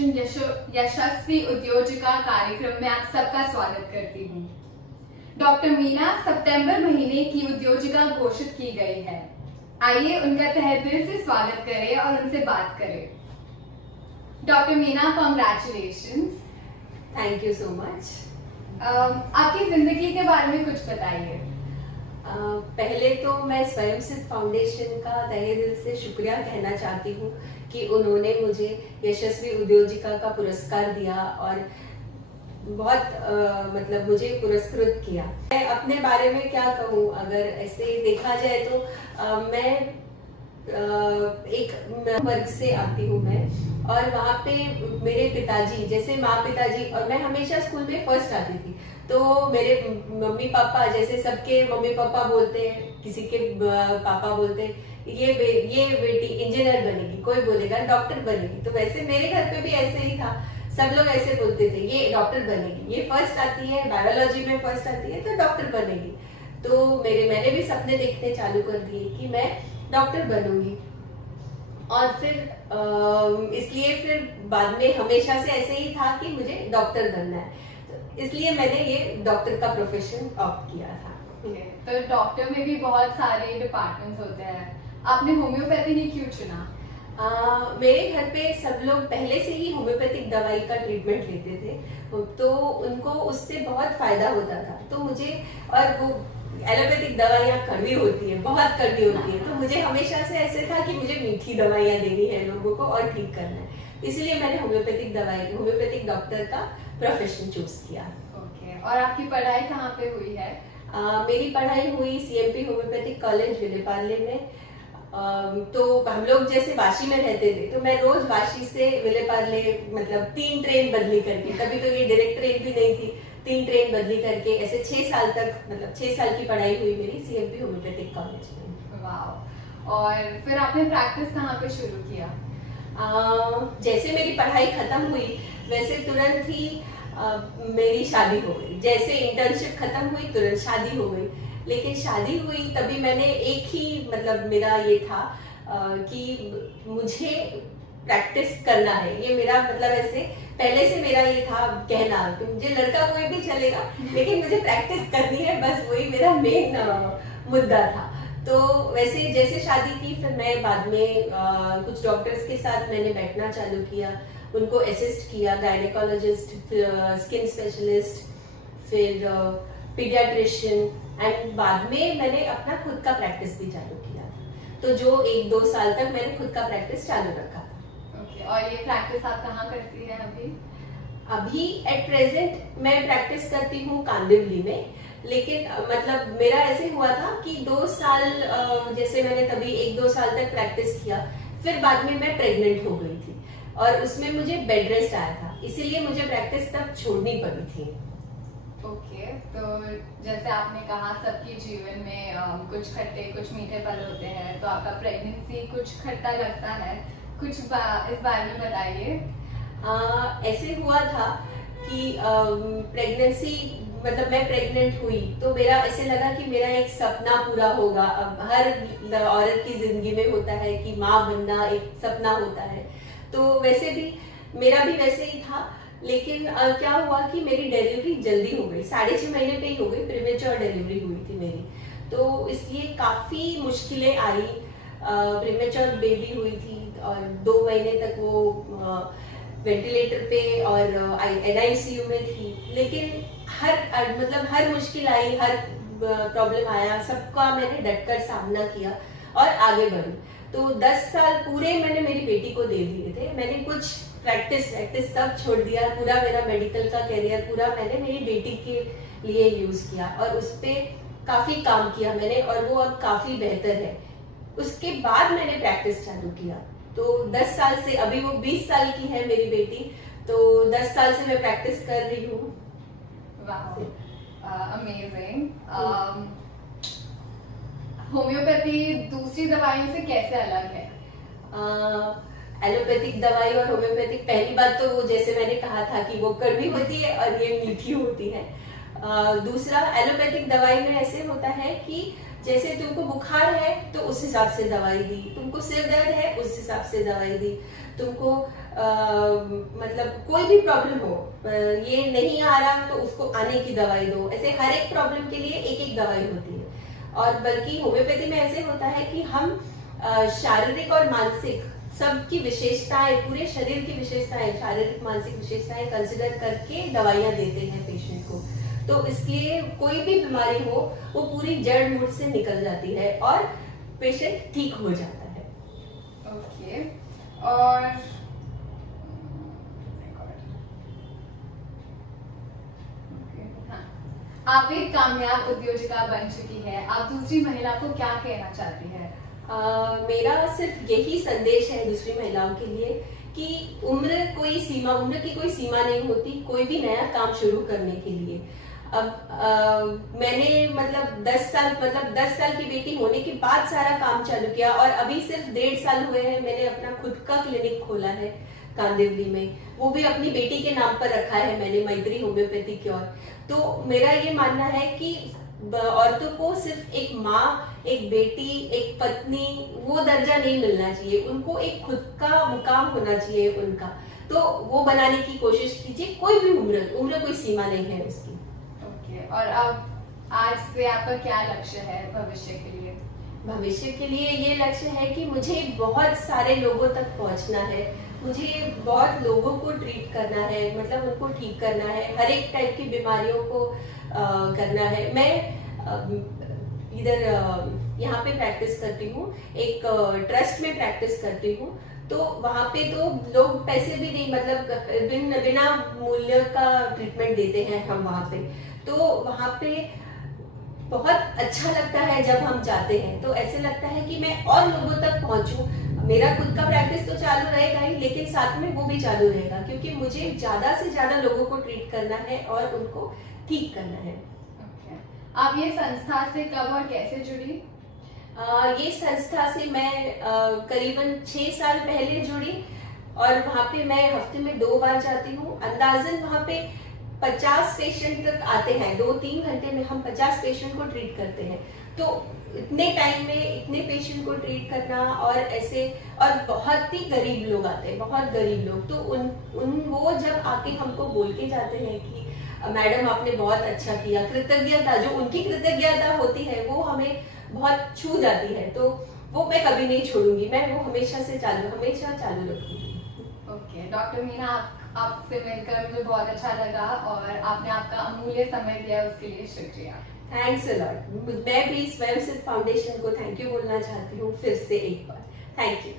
Foundation यशस्वी उद्योजिका कार्यक्रम में आप सबका स्वागत करती हूँ। डॉक्टर मीना सितंबर महीने की उद्योजिका घोषित की गई है। आइए उनका तहे दिल से स्वागत करें और उनसे बात करें। Doctor Meena, congratulations. Thank you so much. आपकी जिंदगी के बारे में कुछ बताइए। पहले तो मैं स्वयंसिद्ध फाउंडेशन का तहे दिल से शुक्रिया कहना चाहती हूँ कि उन्होंने मुझे यशस्वी उद्योजिका का पुरस्कार दिया और बहुत मतलब मुझे पुरस्कृत किया। मैं अपने बारे में क्या कहूँ, अगर ऐसे देखा जाए तो मैं एक वर्ग से आती हूँ मैं, और वहाँ पे मेरे पिताजी, जैसे माँ पिताजी, और मैं हमेशा स्कूल में फर्स्ट आती थी, तो मेरे मम्मी पापा, जैसे सबके मम्मी पापा बोलते हैं, किसी के पापा बोलते हैं ये बेटी इंजीनियर बनेगी, कोई बोलेगा डॉक्टर बनेगी। तो वैसे मेरे घर पे भी ऐसे ही था, सब लोग ऐसे बोलते थे ये डॉक्टर बनेगी, ये फर्स्ट आती है बायोलॉजी में फर्स्ट आती है तो डॉक्टर बनेगी। तो मैंने भी सपने देखने चालू कर दिए कि मैं डॉक्टर बनूंगी, और फिर इसलिए फिर बाद में हमेशा से ऐसे ही था कि मुझे डॉक्टर बनना है, तो इसलिए मैंने ये डॉक्टर का प्रोफेशन ऑप्ट किया था। तो डॉक्टर में भी बहुत सारे डिपार्टमेंट्स होते हैं, आपने होम्योपैथी ही क्यों चुना? मेरे घर पे सब लोग पहले से ही होम्योपैथिक दवाई का ट्रीटमेंट लेते थे, तो उनको उससे बहुत फायदा होता था। तो मुझे, और वो एलोपैथिक दवाइयाँ कड़वी होती है, बहुत कड़वी होती है, तो मुझे हमेशा से ऐसे था कि मुझे मीठी दवाइयाँ देनी है लोगों को और ठीक करना है, इसलिए मैंने होम्योपैथिक डॉक्टर का प्रोफेशन चूज किया। ओके, और आपकी पढ़ाई कहाँ पे हुई है? मेरी पढ़ाई हुई CMP होम्योपैथिक कॉलेज विलेपार्ले में। तो हम लोग जैसे वाशी में रहते थे, तो मैं रोज वाशी से विलेपार्ले मतलब 3 ट्रेन बदली करके, कभी तो ये डायरेक्ट ट्रेन भी नहीं थी, 3 ट्रेन बदली करके ऐसे 6 साल तक, मतलब 6 साल की पढ़ाई हुई मेरी CMP होम्योपैथिक कॉलेज में। वाह। और फिर आपने प्रैक्टिस कहाँ पे शुरू किया? जैसे मेरी पढ़ाई खत्म हुई वैसे तुरंत ही मेरी शादी हो गई। जैसे इंटर्नशिप खत्म हुई तुरंत शादी हो गई, लेकिन शादी हुई तभी मैंने एक ही, मतलब मेरा ये था कि मुझे प्रैक्टिस करना है, ये मेरा मतलब ऐसे पहले से मेरा ये था कहना कि मुझे लड़का कोई भी चलेगा लेकिन मुझे प्रैक्टिस करनी है, बस वही मेरा मेन मुद्दा था। तो वैसे जैसे शादी की फिर मैं बाद में कुछ डॉक्टर्स के साथ मैंने बैठना चालू किया, उनको असिस्ट किया, गायनेकोलॉजिस्ट, स्किन स्पेशलिस्ट, फिर पीडियाट्रिशियन, एंड बाद में मैंने अपना खुद का प्रैक्टिस भी चालू किया था। तो जो 1-2 साल तक मैंने खुद का प्रैक्टिस चालू रखा था। ओके, और ये प्रैक्टिस आप कहाँ करती हैं अभी? अभी एट प्रेजेंट मैं प्रैक्टिस करती हूँ कांदिवली में, लेकिन मतलब मेरा ऐसे हुआ था कि 2 साल जैसे मैंने तभी 1-2 साल तक प्रैक्टिस किया, फिर बाद में मैं प्रेग्नेंट हो गई थी और उसमें मुझे बेड रेस्ट आया था, इसीलिए मुझे प्रैक्टिस तब छोड़नी पड़ी थी। ओके, तो जैसे आपने कहा सबके जीवन में कुछ खट्टे कुछ मीठे पल होते हैं, तो आपका प्रेगनेंसी कुछ खट्टा लगता है, कुछ इस बारे में बताइए। ऐसे हुआ था कि प्रेगनेंसी, मतलब मैं प्रेग्नेंट हुई तो मेरा ऐसे लगा कि मेरा एक सपना पूरा होगा। अब हर औरत की जिंदगी में होता है कि माँ बनना एक सपना होता है, तो वैसे भी मेरा भी वैसे ही था, लेकिन क्या हुआ कि मेरी डिलीवरी जल्दी हो गई, 6.5 महीने पे ही हो गई, प्रीमेच्योर डिलीवरी हुई थी मेरी, तो इसलिए काफी मुश्किलें आई। प्रीमेच्योर बेबी हुई थी और 2 महीने तक वो वेंटिलेटर पे और NICU में थी, लेकिन हर मुश्किल आई, हर प्रॉब्लम आया, सबका मैंने डटकर सामना किया और आगे बढ़ी। तो 10 साल पूरे मैंने मेरी बेटी को दे दिए थे। मैंने कुछ प्रैक्टिस सब छोड़ दिया, पूरा मेरा मेडिकल का कैरियर पूरा मैंने मेरी बेटी के लिए यूज किया और उस पर काफी काम किया मैंने, और वो अब काफी बेहतर है। उसके बाद मैंने प्रैक्टिस चालू किया, तो 10 साल से, अभी वो 20 साल की है मेरी बेटी, तो 10 साल से मैं प्रैक्टिस कर रही हूँ। अमेजिंग। होम्योपैथी दूसरी दवाइयों से कैसे अलग है? एलोपैथिक दवाई और होम्योपैथिक, पहली बात तो वो जैसे मैंने कहा था कि वो कड़वी होती है और ये मीठी होती है। दूसरा, एलोपैथिक दवाई में ऐसे होता है कि जैसे तुमको बुखार है तो उस हिसाब से दवाई दी, तुमको सिर दर्द है उस हिसाब से दवाई दी, तुमको मतलब कोई भी प्रॉब्लम हो, ये नहीं आ रहा तो उसको आने की दवाई दो। ऐसे हर एक प्रॉब्लम के लिए एक एक दवाई होती है। और बल्कि होम्योपैथी में ऐसे होता है कि हम शारीरिक और मानसिक सबकी विशेषताएं, पूरे शरीर की विशेषताएं, शारीरिक मानसिक विशेषताएं कंसिडर करके दवाइयां देते हैं पेशेंट को। तो इसलिए कोई भी बीमारी हो वो पूरी जड़ मूल से निकल जाती है और पेशेंट ठीक हो जाता है। ओके, और हाँ, आप एक कामयाब उद्योजिका बन चुकी है, आप दूसरी महिला को क्या कहना चाहती है? मेरा सिर्फ यही संदेश है दूसरी महिलाओं के लिए कि उम्र की कोई सीमा नहीं होती कोई भी नया काम शुरू करने के लिए। अब मैंने मतलब 10 साल की बेटी होने के बाद सारा काम चालू किया और अभी सिर्फ 1.5 साल हुए हैं मैंने अपना खुद का क्लिनिक खोला है कांदिवली में, वो भी अपनी बेटी के नाम पर रखा है मैंने, मैत्री होम्योपैथी क्योर। तो मेरा ये मानना है कि औरतों को सिर्फ एक माँ, एक बेटी, एक पत्नी वो दर्जा नहीं मिलना चाहिए, उनको एक खुद का मुकाम होना चाहिए उनका। तो वो बनाने की कोशिश कीजिए, कोई भी उम्र कोई सीमा नहीं है उसकी। ओके, और अब आज से आपका क्या लक्ष्य है भविष्य के लिए? भविष्य के लिए ये लक्ष्य है कि मुझे बहुत सारे लोगों तक पहुंचना है, मुझे बहुत लोगों को ट्रीट करना है, मतलब उनको ठीक करना है, हर एक टाइप की बीमारियों को करना है। मैं इधर यहाँ पे प्रैक्टिस करती हूँ, एक ट्रस्ट में प्रैक्टिस करती हूँ। तो वहाँ पे तो लोग पैसे भी नहीं, मतलब बिना मूल्य का ट्रीटमेंट देते हैं हम वहाँ पे। तो वहाँ पे बहुत अच्छा लगता है जब हम जाते हैं, तो ऐसे लगता है कि मैं और लोगों तक पहुंचूं। मेरा खुद का प्रैक्टिस तो चालू रहेगा ही, लेकिन साथ में वो भी चालू रहेगा क्योंकि मुझे ज्यादा से ज्यादा लोगों को ट्रीट करना है और उनको ठीक करना है। ओके, आप ये संस्था से कब और कैसे जुड़ी? ये संस्था से मैं करीबन 6 साल पहले जुड़ी और वहाँ पे मैं हफ्ते में 2 बार जाती हूँ। अंदाजन वहाँ पे 50 पेशेंट तक आते हैं, 2-3 घंटे में हम 50 पेशेंट को ट्रीट करते हैं। तो इतने टाइम में इतने पेशेंट को ट्रीट करना और ऐसे, और बहुत ही गरीब लोग आते हैं, बहुत गरीब लोग, तो वो जब आके हमको बोल के जाते हैं कि मैडम आपने बहुत अच्छा किया, कृतज्ञता, जो उनकी कृतज्ञता होती है वो हमें बहुत छू जाती है। तो वो मैं कभी नहीं छोड़ूंगी, मैं वो हमेशा चालू रखूंगी। ओके, डॉक्टर मीना, आपसे मिलकर मुझे बहुत अच्छा लगा और आपने आपका अमूल्य समय दिया, उसके लिए शुक्रिया। Thanks a lot. मैं भी स्वयं सिद्ध फाउंडेशन को थैंक यू बोलना चाहती हूँ फिर से एक बार। Thank you.